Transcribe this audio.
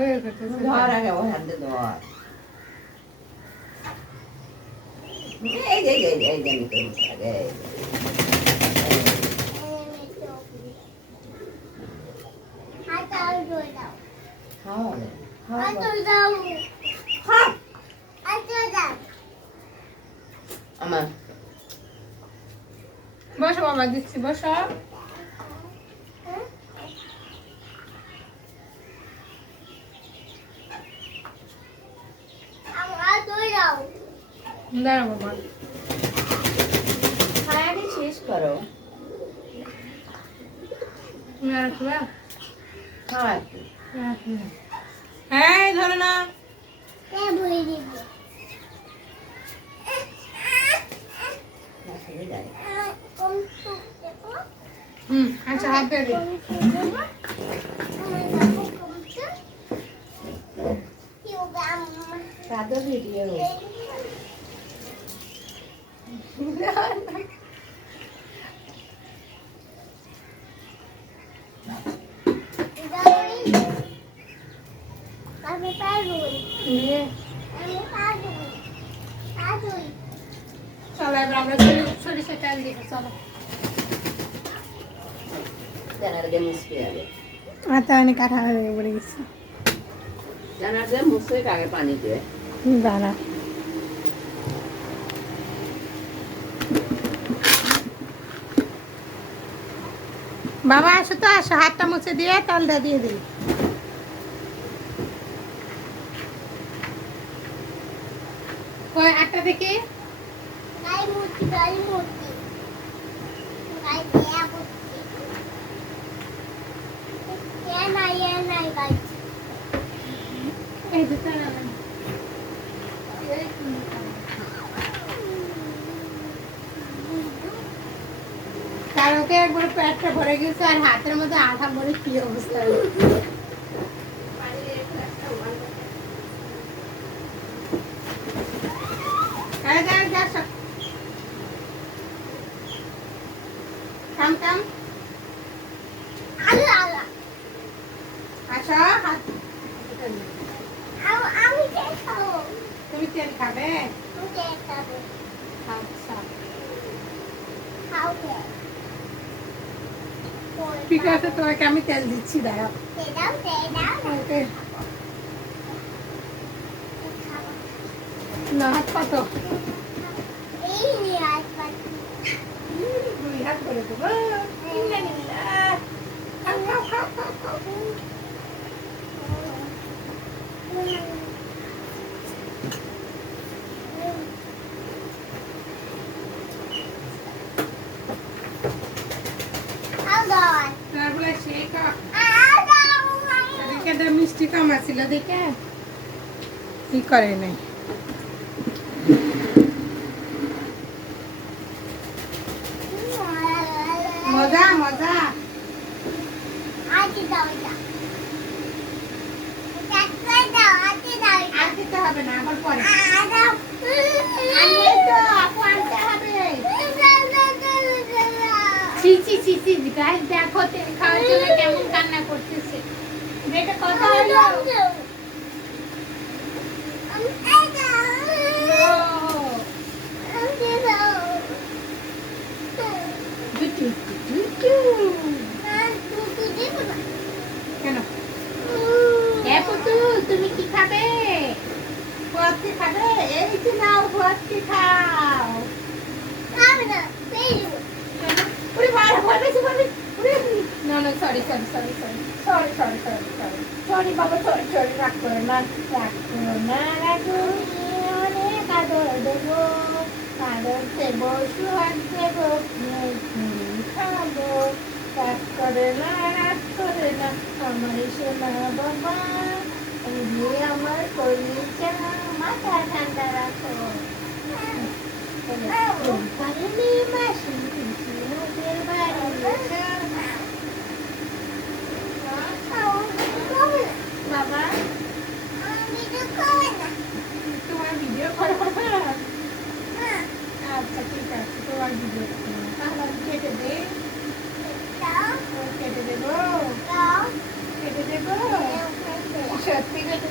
ধর আগে ও হাতে ধর এই যে নিতে আগে আমার বসো বাবা দিচ্ছি বসো দাঁড়া বাবা খায়ানি শেষ করো তুমি আর খাবা খাওয়া হ্যাঁ ধরো না আচ্ছা হাত দিয়ে দিই সাদা ভিডিও চলো এবার আমরা সরিষা তেল দিব চলো জানার দিয়ে মুসকে যাবে আটা অনেক কাটা হয়ে পড়ে গেছে জানার দিয়ে মুসকে আগে পানি দিয়ে দাঁড়া বাবা আসো তো আসো হাতটা মুছে দিয়ে তেলটা দিয়ে দিই একটা দেখি এই যে তারা কালকে একবার পেটটা ভরে গেছে আর হাতের মধ্যে আঠা ভরে কি অবস্থা কাম কাম আচ্ছা হাত তুমি তেল খাবে আচ্ছা ঠিক আছে তোমাকে আমি তেল দিচ্ছি দাঁড়াও ওকে না হাত কত হাত করে দেবো তারপরে সেই মিষ্টি কম আছিল দেখে কি করে নাই মজা মজা আর দিতে হবে না আবার পরে গাছ দেখো তেল খাওয়ার জন্য কেমন কান্না করতেছে এটা কথা হলো কেন তুমি কি খাবে ভর্তি খাবে এই যে নাও ভর্তি খাও No, sorry, Baba, sorry, রাগ করো না, অনেক আদর দেবো, আদর দেবো, সুহাগ দেবো, খাবো, রাগ করে না, আমার সোনা বাবা, আমার কলিজা, মাথা ঠান্ডা রাখো। পারলি মাসি ওদের বাড়ি বাবা তোমার ভিডিও করো আচ্ছা ঠিক আছে তোমার ভিডিও তাহলে আমি কেটে দেবো কেটে দেবো সত্যি কথা